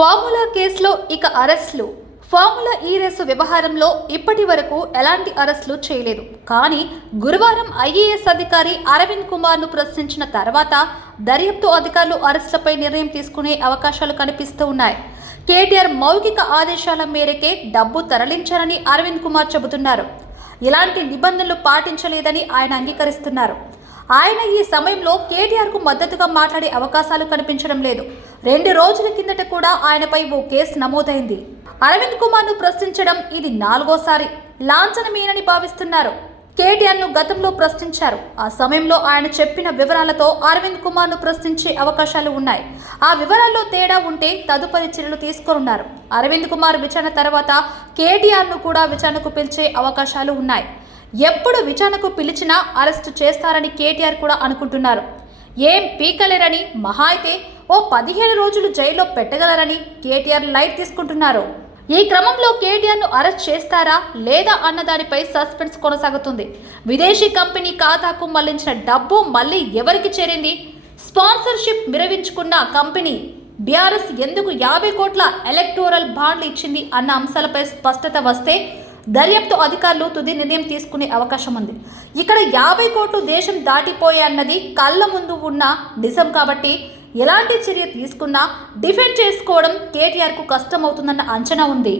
Formula కేసులో ఇక అరెస్టులు. ఫార్ములా ఈ రేసు వ్యవహారంలో ఇప్పటి వరకు ఎలాంటి అరెస్టులు చేయలేదు. కానీ గురువారం ఐఏఎస్ అధికారి అరవింద్ కుమార్ను ప్రశ్నించిన తర్వాత దర్యాప్తు అధికారులు అరెస్టులపై నిర్ణయం తీసుకునే అవకాశాలు కనిపిస్తూ ఉన్నాయి. కేటీఆర్ మౌఖిక ఆదేశాల మేరకే డబ్బు తరలించారని అరవింద్ కుమార్ చెబుతున్నారు. ఇలాంటి నిబంధనలు పాటించలేదని ఆయన అంగీకరిస్తున్నారు. ఆయన ఈ సమయంలో కేటీఆర్కు మద్దతుగా మాట్లాడే అవకాశాలు కనిపించడం లేదు. 2 రోజుల కిందట కూడా ఆయనపై ఓ కేసు నమోదైంది. అరవింద్ కుమార్ను ప్రశ్నించడం ఇది 4వసారి. లాంఛనమేనని భావిస్తున్నారు. కేటీఆర్ను గతంలో ప్రశ్నించారు. ఆ సమయంలో ఆయన చెప్పిన వివరాలతో అరవింద్ కుమార్ను ప్రశ్నించే అవకాశాలు ఉన్నాయి. ఆ వివరాల్లో తేడా ఉంటే తదుపరి చర్యలు తీసుకోనున్నారు. అరవింద్ కుమార్ విచారణ తర్వాత కేటీఆర్ను కూడా విచారణకు పిలిచే అవకాశాలు ఉన్నాయి. ఎప్పుడు విచారణకు పిలిచినా అరెస్టు చేస్తారని కేటీఆర్ కూడా అనుకుంటున్నారు. ఏం పీకలేరని, మహా అయితే ఓ 15 రోజులు జైల్లో పెట్టగలరని కేటీఆర్ లైట్ తీసుకుంటున్నారు. ఈ క్రమంలో కేటీఆర్ను అరెస్ట్ చేస్తారా లేదా అన్న దానిపై సస్పెన్స్ కొనసాగుతుంది. విదేశీ కంపెనీ ఖాతాకు మళ్లించిన డబ్బు మళ్ళీ ఎవరికి చేరింది? స్పాన్సర్షిప్ విరమించుకున్న కంపెనీ బీఆర్ఎస్ ఎందుకు 50 కోట్ల ఎలక్టోరల్ బాండ్లు ఇచ్చింది అన్న అంశాలపై స్పష్టత వస్తే దర్యాప్తు అధికారులు తుది నిర్ణయం తీసుకునే అవకాశం ఉంది. ఇక్కడ 50 కోట్లు దేశం దాటిపోయాయన్నది కళ్ళ ముందు ఉన్న నిజం కాబట్టి ఎలాంటి చర్య తీసుకున్నా డిఫెండ్ చేసుకోవడం కేటీఆర్కు కష్టమవుతుందన్న అంచనా ఉంది.